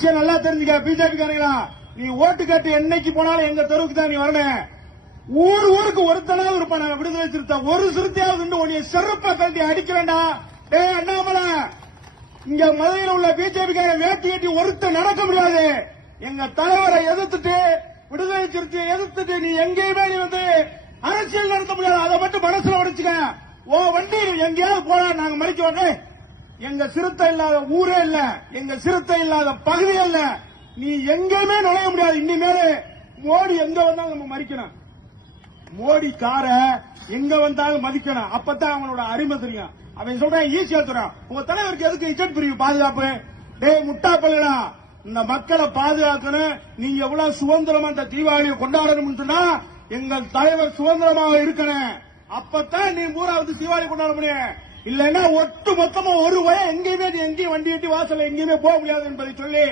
விஷயம் நல்லா தெரிஞ்சுக்க. பிஜேபி காரங்களா, நீ ஓட்டு கேட்டு என்னைக்கு போனாலும் எங்க தெருவுக்கு தான் நீ வரணும். ஊருக்கு ஒருத்தனாவது இருப்பான விடுதலை சிறுத்தை, ஒரு சிறுத்தையாவது உன்னை செருப்பை கழட்டி அடிக்க வேண்டாம். அண்ணாமலை, இங்க மதுரையில் உள்ள பிஜேபி கார வேட்டி கட்டி ஒருத்த நடக்க முடியாது. எங்க தலைவரை எதிர்த்துட்டு, விடுதலை சிறுத்தையை எதிர்த்துட்டு நீ எங்கேயுமே நீ அரசியல் நடத்த முடியாது. அதை மட்டும் மனசுல உடைச்சுக்க. ஓ வண்டி எங்கேயாவது போனா நாங்க மறிக்க வரேன். எங்க சிறுத்தை இல்லாத ஊரே இல்ல, எங்க சிறுத்தை இல்லாத பகுதி இல்ல. நீ எங்கேயுமே நுழைய முடியாது. இனிமேல மோடி எங்க வந்தாலும் நம்ம மறிக்கணும். மோடி கார எங்க வந்தாலும் மதிக்கணும். அப்பதான் அவனோட அருமை தெரியும். அவன் சொல்றான் ஈஸியா சொல்றான், உங்க தலைவருக்கு எதுக்கு இக்கட் பிரிவு பாதுகாப்பு? முட்டா பல்லுடா, இந்த மக்களை பாதுகாக்கணும். நீங்க எவ்வளவு சுதந்திரமா இந்த தீபாவளியை கொண்டாடணும்னு சொன்னா எங்கள் தலைவர் சுதந்திரமாக இருக்கணும். அப்பதான் நீ ஊராவது தீபாவளி கொண்டாட முடியும். இல்லைன்னா ஒட்டு மொத்தமா ஒரு வய எங்கேயுமே வண்டி கட்டி வாசல்ல எங்கேயுமே போக முடியாது என்பதை சொல்லி